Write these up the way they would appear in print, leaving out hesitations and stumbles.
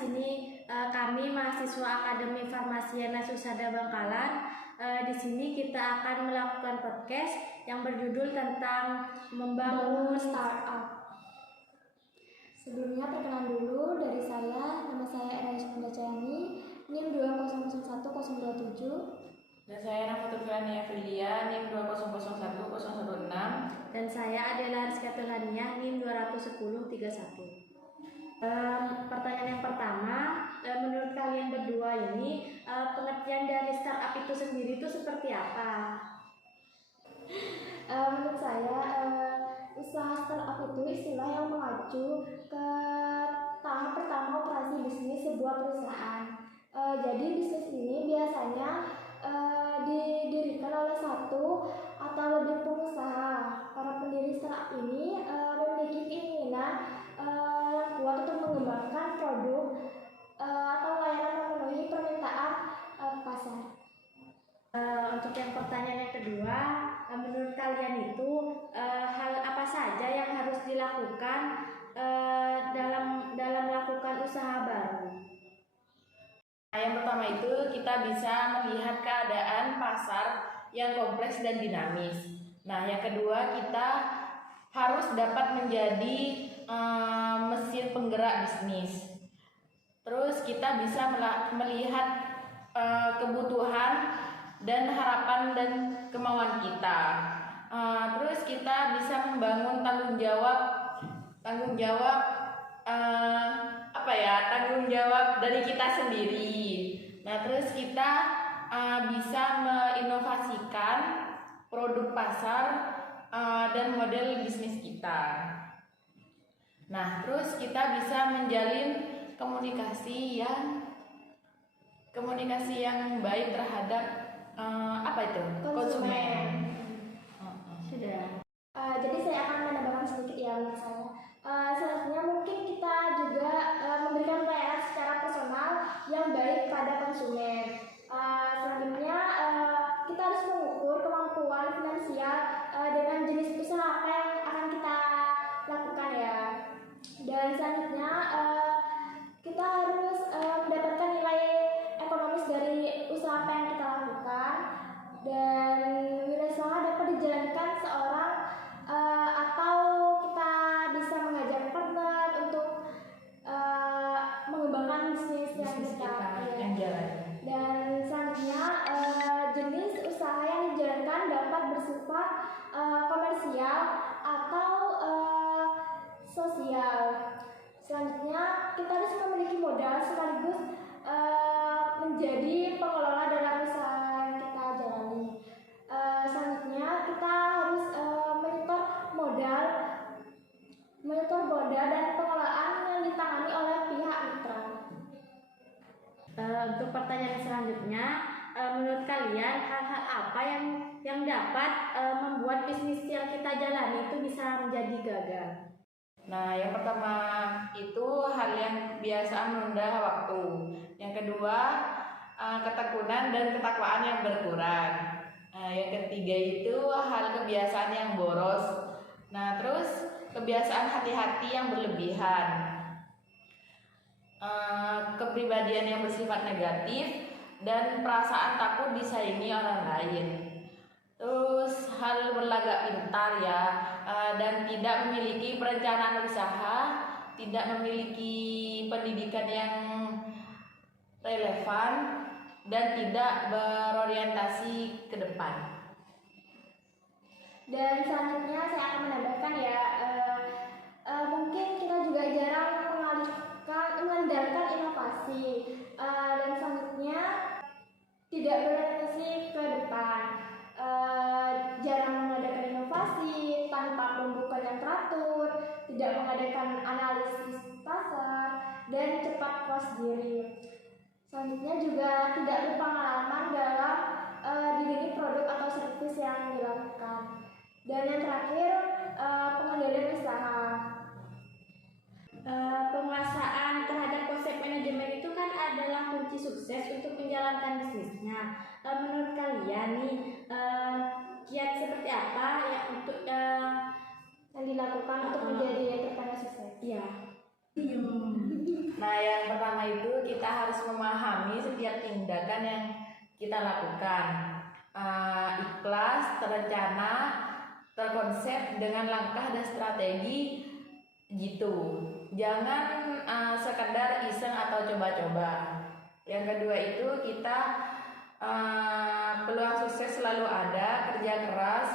sini kami mahasiswa Akademi Farmasi Yana Susada Bangkalan. Di sini kita akan melakukan podcast yang berjudul tentang membangun startup. Sebelumnya perkenalan dulu dari saya, nama saya Erais Pundacayani, NIM 2001027. Dan saya Nafatul Filia, NIM 2001016. Dan saya Adela Rizka Tulhania, NIM 21031. Pertanyaan yang pertama, menurut kalian berdua ini pengertian dari startup itu sendiri itu seperti apa? Menurut saya, usaha startup itu istilah yang mengacu ke tahap pertama operasi bisnis sebuah perusahaan. Jadi bisnis ini biasanya didirikan oleh satu atau lebih pengusaha. Para pendiri startup ini memiliki keinginan yang kuat untuk mengembangkan produk atau layanan memenuhi permintaan pasar. Untuk yang pertanyaan yang kedua, menurut kalian itu hal apa saja yang harus dilakukan dalam melakukan usaha baru? Yang pertama itu kita bisa melihat keadaan pasar yang kompleks dan dinamis. Nah, yang kedua kita harus dapat menjadi mesin penggerak bisnis. Terus kita bisa melihat kebutuhan dan harapan dan kemauan kita. Terus kita bisa membangun tanggung jawab dari kita sendiri. Nah, terus kita bisa menginovasikan produk pasar dan model bisnis kita. Nah, terus kita bisa menjalin komunikasi yang baik terhadap konsumen. Sudah. Jadi saya akan menambahkan sedikit ya menurut saya. Selanjutnya mungkin kita juga memberikan pelayanan secara personal yang baik pada konsumen. Selanjutnya kita harus mengukur kemampuan finansial dengan jenis usaha apa yang akan kita lakukan ya. Dan selanjutnya kita harus mendapatkan nilai ekonomis dari usaha apa yang kita lakukan. Dan wirausaha dapat dijalankan seorang atau kita bisa mengajak partner untuk mengembangkan bisnis yang kita jalan. Dan selanjutnya jenis usaha yang dijalankan dapat bersifat komersial atau sosial. Selanjutnya kita harus memiliki modal sekaligus menjadi pengelola dalam usaha yang kita jalani. Selanjutnya kita harus menyetor modal dan pengelolaan yang ditangani oleh pihak mitra. Untuk pertanyaan selanjutnya, menurut kalian hal-hal apa yang dapat membuat bisnis yang kita jalani itu bisa menjadi gagal? Nah, yang pertama itu hal yang biasa menunda waktu. Yang kedua, ketekunan dan ketakwaan yang berkurang. Yang ketiga itu hal kebiasaan yang boros. Nah, terus kebiasaan hati-hati yang berlebihan. Kepribadian yang bersifat negatif dan perasaan takut disaingi orang lain. Terus hal berlagak pintar ya, dan tidak memiliki perencanaan usaha, tidak memiliki pendidikan yang relevan dan tidak berorientasi ke depan. Dan selanjutnya saya akan menambahkan ya, mungkin kita juga jarang mengandalkan inovasi. Dan selanjutnya tidak berorientasi ke depan. Jarang mengadakan inovasi tanpa pembukaan yang teratur, tidak mengadakan analisis pasar, dan cepat puas diri. Selanjutnya juga tidak berpengalaman dalam diri produk atau servis yang dilakukan. Dan yang terakhir, pengendalian usaha. Penguasaan terhadap konsep manajemen itu kan adalah kunci sukses untuk menjalankan bisnisnya. Menurut kalian nih, kiat seperti apa ya untuk yang dilakukan untuk menjadi entrepreneur sukses? Iya. Nah, yang pertama setiap tindakan yang kita lakukan. Ikhlas, terencana, terkonsep dengan langkah dan strategi gitu. Jangan sekedar iseng atau coba-coba. Yang kedua itu kita peluang sukses selalu ada, kerja keras,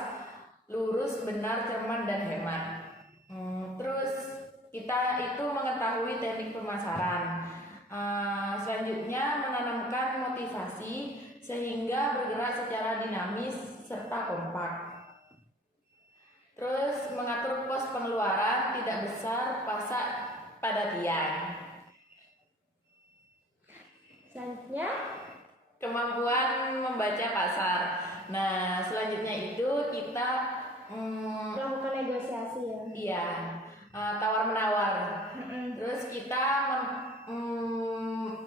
lurus, benar, cermat, dan hemat. Terus kita itu mengetahui teknik pemasaran. Selanjutnya menanamkan motivasi sehingga bergerak secara dinamis serta kompak. Terus mengatur pos pengeluaran tidak besar, pasak pada tiang. Selanjutnya, Kemampuan membaca pasar. Nah, selanjutnya itu kita melakukan negosiasi ya. iya, tawar menawar. Terus kita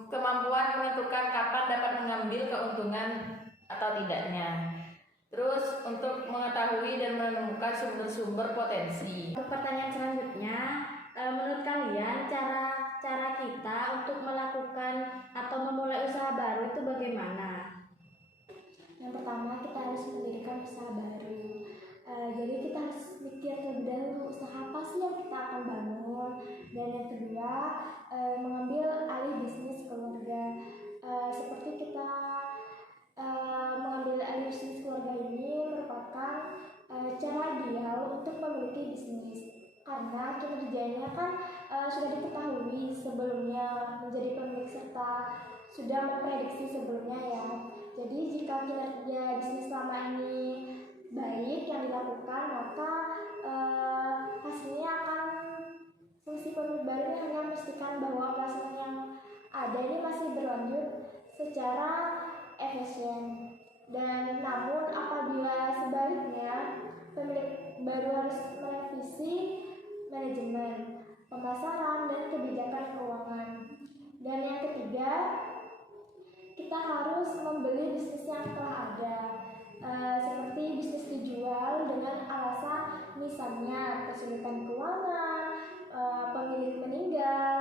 kemampuan menentukan kapan dapat mengambil keuntungan atau tidaknya. Terus untuk mengetahui dan menemukan sumber-sumber potensi. Untuk pertanyaan selanjutnya, menurut kalian cara kita untuk melakukan atau memulai usaha baru itu bagaimana? Yang pertama, kita harus mendirikan usaha baru. Jadi kita harus mikir terlebih dahulu usaha apa sih yang kita akan bangun. Dan yang kedua, mengambil alih bisnis keluarga. Seperti kita mengambil alih bisnis keluarga ini merupakan cara ideal untuk memiliki bisnis. Karena kinerjanya kan sudah diketahui sebelumnya menjadi pemilik serta sudah memprediksi sebelumnya ya. Jadi jika kinerja bisnis selama ini baik yang dilakukan, maka hasilnya akan fungsi pemilik baru ini hanya memastikan bahwa pelaksanaan yang ada ini masih berlanjut secara efisien. Dan namun apabila sebaliknya pemilik baru harus merevisi manajemen, pemasaran, dan kebijakan keuangan. Dan yang ketiga, kita harus membeli bisnis yang telah ada, seperti bisnis dijual dengan alasan misalnya kesulitan keuangan, pemilik meninggal,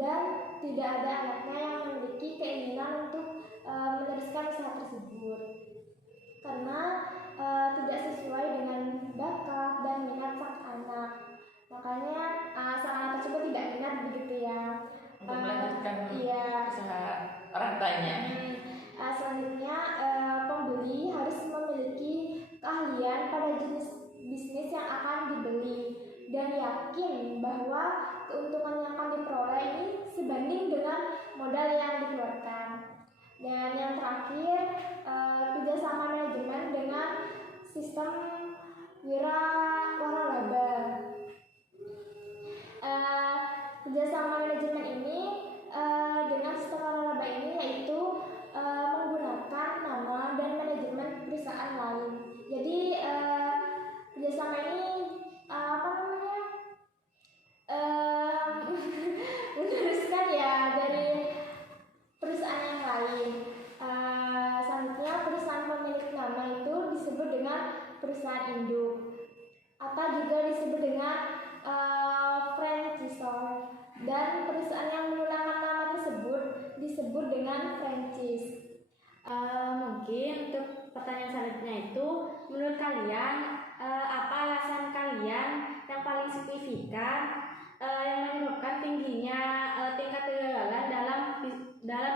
dan tidak ada anaknya yang memiliki keinginan untuk meneruskan usaha tersebut karena tidak sesuai dengan bakat dan minat sang anak. Makanya sang anak tersebut tidak minat begitu ya Untuk melanjutkan usaha orang tuanya. Selanjutnya, pembeli harus memiliki keahlian pada jenis bisnis yang akan dibeli dan yakin bahwa keuntungan yang akan diperoleh ini sebanding dengan modal yang dikeluarkan. Dan yang terakhir, kerjasama manajemen dengan sistem waralaba. Kerjasama manajemen ini dengan sistem waralaba ini yaitu menggunakan nama dan manajemen perusahaan lain. Jadi kerjasama ini meneruskan ya dari perusahaan yang lain. Selanjutnya perusahaan pemilik nama itu disebut dengan perusahaan induk atau juga disebut dengan franchisor, dan perusahaan yang menggunakan nama tersebut disebut dengan franchise. Mungkin untuk pertanyaan selanjutnya itu, menurut kalian apa alasan kalian yang paling signifikan yang menyebabkan tingginya tingkat kegagalan dalam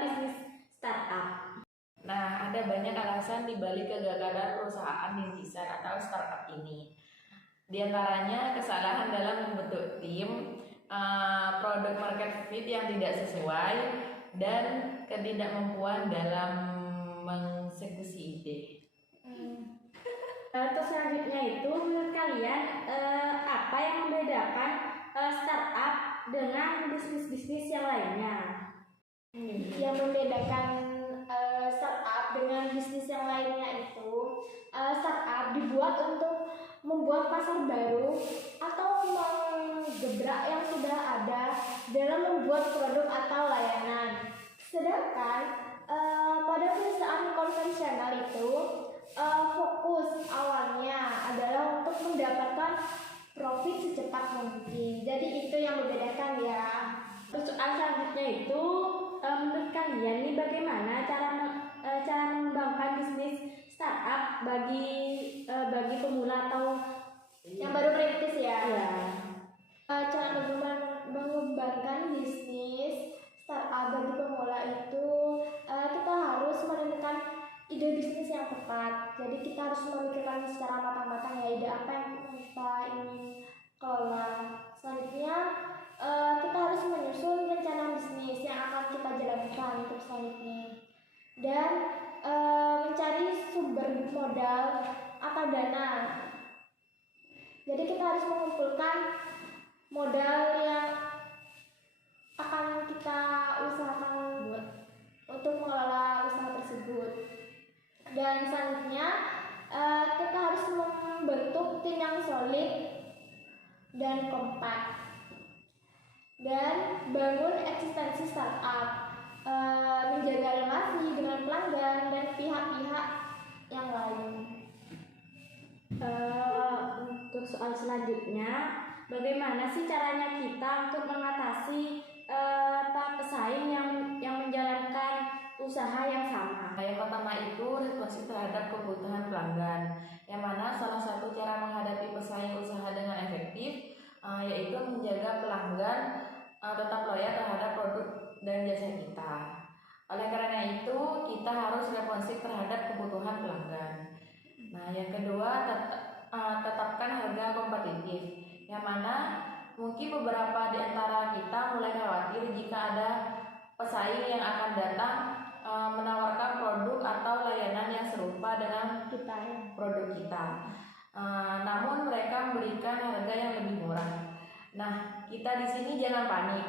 bisnis startup? Nah, ada banyak alasan di balik kegagalan perusahaan rintisan atau startup ini. Di antaranya kesalahan dalam membentuk tim, produk market fit yang tidak sesuai, dan ketidakmampuan dalam mengeksekusi ide. Terus selanjutnya itu, menurut kalian apa yang membedakan startup dengan bisnis-bisnis yang lainnya? Yang membedakan startup dengan bisnis yang lainnya itu, startup dibuat untuk membuat pasar baru atau menggebrak yang sudah ada dalam membuat produk atau layanan. Sedangkan pada perusahaan konvensional itu fokus awalnya adalah untuk mendapatkan profit secepat mungkin. Jadi itu yang membedakan ya. Terus soal selanjutnya itu, menurut kalian nih bagaimana cara mengembangkan bisnis startup bagi pemula atau Yang baru merintis ya. ya. Cara mengembangkan bisnis startup bagi pemula itu kita harus menentukan ide bisnis yang tepat. Jadi kita harus memikirkan secara matang-matang ya ide apa yang kita ingin kelola. Selanjutnya kita harus menyusun rencana bisnis yang akan kita jalankan untuk selanjutnya dan mencari sumber modal atau dana. Jadi kita harus mengumpulkan modal yang akan kita usahakan untuk mengelola usaha tersebut. Dan selanjutnya kita harus membentuk tim yang solid dan kompak dan bangun eksistensi startup, menjaga relasi dengan pelanggan dan pihak-pihak yang lain. Untuk soal selanjutnya, bagaimana sih caranya kita untuk mengatasi pesaing yang menjalankan usaha yang sama? Yang pertama itu responsif terhadap kebutuhan pelanggan, yang mana salah satu cara menghadapi pesaing usaha dengan efektif yaitu menjaga pelanggan tetap loyal terhadap produk dan jasa kita. Oleh karena itu, kita harus responsif terhadap kebutuhan pelanggan. Nah, yang kedua, tetapkan harga kompetitif, yang mana mungkin beberapa di antara kita mulai khawatir jika ada pesaing yang akan datang menawarkan produk atau layanan yang serupa dengan produk kita. Namun mereka memberikan harga yang lebih murah. Nah, kita di sini jangan panik.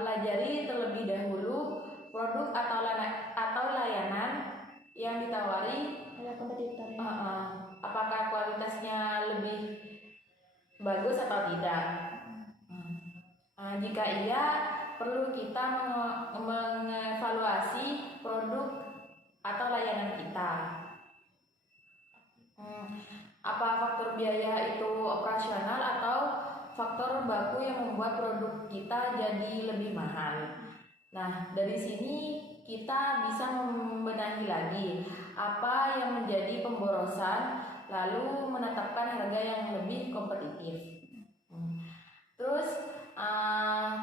Pelajari terlebih dahulu produk atau layanan yang ditawari. Ada kompetitor ya. Apakah kualitasnya lebih bagus atau tidak? Jika iya, perlu kita mengevaluasi produk atau layanan kita. Apa faktor biaya itu operasional atau faktor baku yang membuat produk kita jadi lebih mahal? Nah, dari sini kita bisa membenahi lagi apa yang menjadi pemborosan, lalu menetapkan harga yang lebih kompetitif. Terus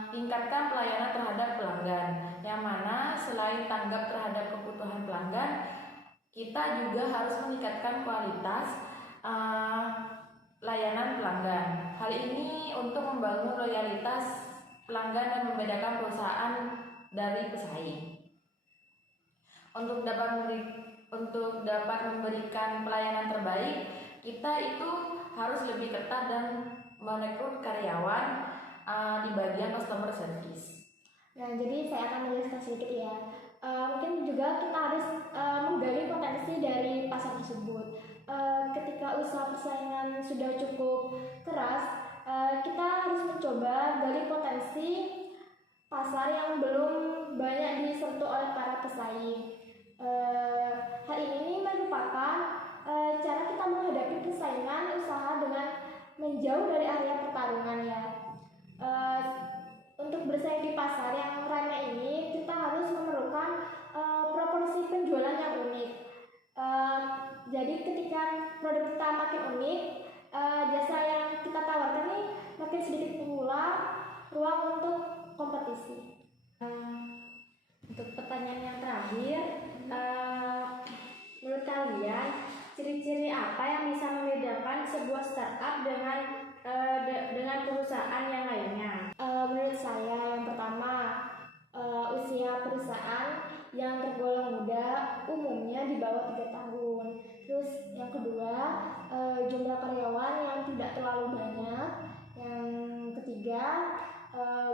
tingkatkan pelayanan terhadap pelanggan, yang mana selain tanggap terhadap kebutuhan pelanggan, kita juga harus meningkatkan kualitas layanan pelanggan. Hal ini untuk membangun loyalitas pelanggan dan membedakan perusahaan dari pesaing. Untuk dapat memberikan pelayanan terbaik, kita itu harus lebih ketat dan merekrut karyawan di bagian customer service. Nah, jadi saya akan menjelaskan sedikit ya. Mungkin juga kita harus menggali potensi dari pasar tersebut. Ketika usaha persaingan sudah cukup keras, kita harus mencoba gali potensi pasar yang belum banyak disentuh oleh para pesaing. Hal ini merupakan cara kita menghadapi persaingan usaha dengan menjauh dari area pertarungan ya. Untuk bersaing di pasar yang ramai ini, kita harus memerlukan proporsi penjualan yang unik. Jadi ketika produk kita makin unik, jasa yang kita tawarkan ini makin sedikit pula ruang untuk kompetisi. Untuk pertanyaan yang terakhir, menurut kalian ciri-ciri apa yang bisa membedakan sebuah startup dengan perusahaan yang lainnya? Menurut saya yang pertama, usia perusahaan yang tergolong muda, umumnya di bawah 3 tahun. Terus yang kedua, jumlah karyawan yang tidak terlalu banyak. Yang ketiga,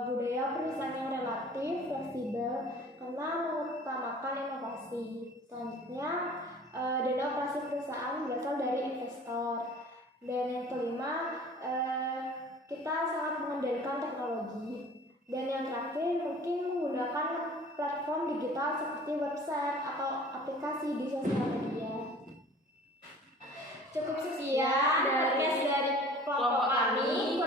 budaya perusahaan yang relatif fleksibel karena mengutamakan inovasi. Selanjutnya, dana operasi perusahaan berasal dari investor. Dan yang kelima, kita sangat mengandalkan teknologi. Dan yang terakhir, mungkin menggunakan platform digital seperti website atau aplikasi di sosial media. Cukup sekian podcast dari kelompok kami.